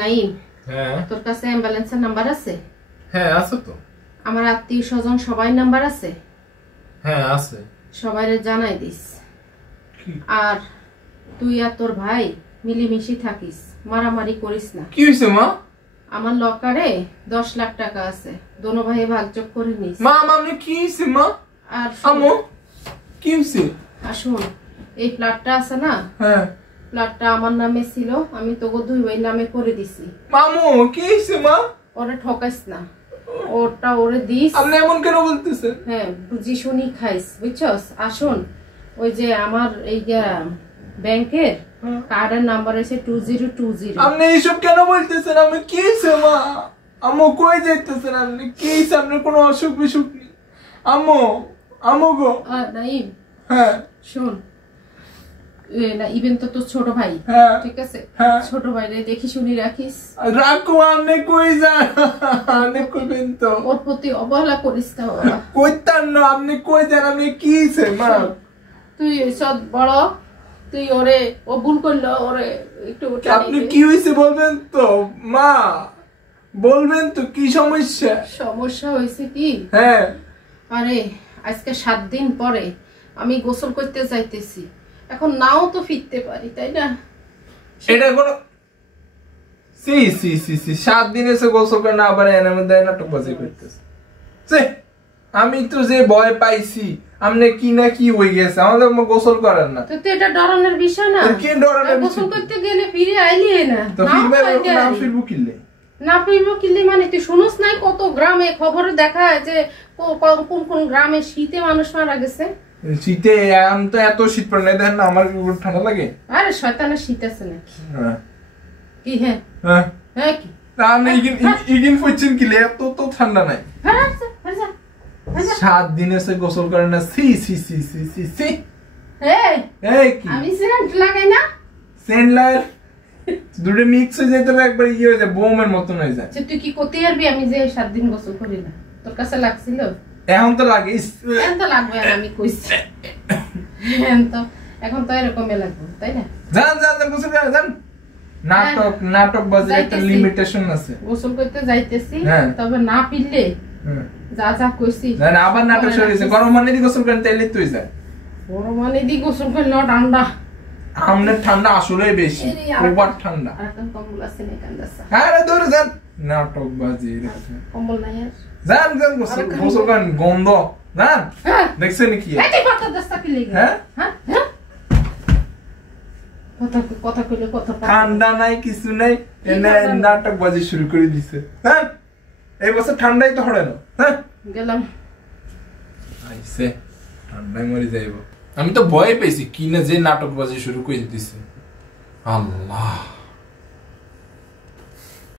নাইম, হ্যাঁ তোর কাছে অ্যাম্বুলেন্সের নাম্বার আছে? হ্যাঁ আছে তো। আমার আত্মীয় স্বজন সবাই নাম্বার আছে? হ্যাঁ আছে। সবাইরে জানাই দিস। আর তুই আর তোর ভাই মিলেমিশে থাকিস, মারামারি করিস না। কি হইছে মা? আমার লকারে 10 লাখ টাকা আছে, দোনো ভাই ভাগযোগ করে নিস। মা আমি কি হইছে মা? আর আমো কি হইছে? শুন, এই প্লটটা আছে না, হ্যাঁ প্লটটা আমার নামে ছিল, আমি তোকে দুই ভাই নামে করে দিছি। মামু কি হইছে মা? ওরে ঠকাইস না, ওটা ওরে দিস। আপনি এমন কেন বলতেছেন? হ্যাঁ, বুঝি শুনি খাইস, বুঝছস? আসুন, ওই যে আমার এই ব্যাংকের কার্ডের নাম্বার আছে 2020। আপনি এইসব কেন বলতেছেন? আমি কি হইছে মা? আম্মু কই যাইতেছেন আপনি? কি হইছে? আপনার কোনো অসুখ বিসুখ নেই? আম্মু আম্মু গো। নাইম, হ্যাঁ শুন, না ইভেন তো তোর ছোট ভাই, হ্যাঁ ঠিক আছে? হ্যাঁ ছোট ভাইরে দেখি শুনি রাখিস। রাখো, আপনি কই যান? আপনি কইবেন তো? ওর প্রতি অবহেলা করিস না বাবা। কইতাম না, আপনি কই যান? আপনি কি হইছে মা? তুই সব বড়, তুই ওরে, ও ভুল করলো, ওরে একটু আপনি কি হইছে বলবেন তো মা? বলবেন তো কি সমস্যা? সমস্যা হয়েছে কি? হ্যাঁ আরে আজকে 7 দিন পরে আমি গোসল করতে যাইতেছি, এখন নাও তো ফিরতে পারি, তাই না? এটা কোন সি সি সি সি 7 দিন এসে গোসল করে না পারে এর মধ্যে নাটক বাজি করতেছে। আমি তো যে ভয় পাইছি, আমনে কি না কি হয়ে গেছে, আমাদের গোসল করেন না তো এটা ডরানোর বিষয় না। কি ডরানোর? গোসল করতে গেলে ফিরে আইলি না, তো ফিরবে না, ফিরবো কিলে না ফিরবো কিলে মানে তুই শুনোস নাই কত গ্রামে খবরে দেখায় যে কোন কোন গ্রামে শীতে মানুষ মারা গেছে। শীতে আমি তো এত শীত পড়ে নাই, দেখেন না আমার ঠান্ডা লাগে। আরে শয়তানের শীত আছে নাকি? কি? হ্যাঁ হ্যাঁ হ্যাঁ কি আমি ইগিন ফুচ্ছেন কিলে, এত তো ঠান্ডা নাই। 7 দিন এসে গোসল করে না, সি সি সি সি সি সি। এই কি আমি সেন্ট লাগাই না? সেন্ট লাগাই দুটো মিক্স হয়ে যায়, তবে একবার ইয়ে হয়ে যায়, বোমের মতন হয়ে যায়। তুই কি করতে পারবি? আমি যে 7 দিন গোসল করি না, তোর কাছে লাগছিল? এখন তো লাগে, এখন তো লাগবে, আর আমি কইছি এখন তো এরকমই লাগবে, তাই না? যান যান যান গোসল করে যান। নাটক নাটক বাজে একটা লিমিটেশন আছে। গোসল করতে যাইতেছি, হ্যাঁ। তবে না পিললে যা যা কইছি না আবার নাটক শুরু হইছে। গরম পানি দিয়ে গোসল করেন তাইলে তুই যা। গরম পানি দিয়ে গোসল করলে ঠান্ডা, আমাদের ঠান্ডা আসলে বেশি, ওভার ঠান্ডা। আর একটা কম্বল আছে না কান্দাসা? আরে দূরে যান, নাটক বাজে কম্বল নাই আর? যান যান গোসল করেন, গন্ধ যান। দেখছেন কি এই কথা দস্তা কি লাগে? হ্যাঁ হ্যাঁ কথা কইলে কথা ঠান্ডা নাই কিছু নাই, এনে নাটক বাজি শুরু করে দিছে। হ্যাঁ এই বছর ঠান্ডাই তো হড়ে না। হ্যাঁ গেলাম, আইছে ঠান্ডায় মরে যাইব। আমি তো ভয় পেয়েছি কি না যে নাটক বাজি শুরু করে দিছে। আল্লাহ।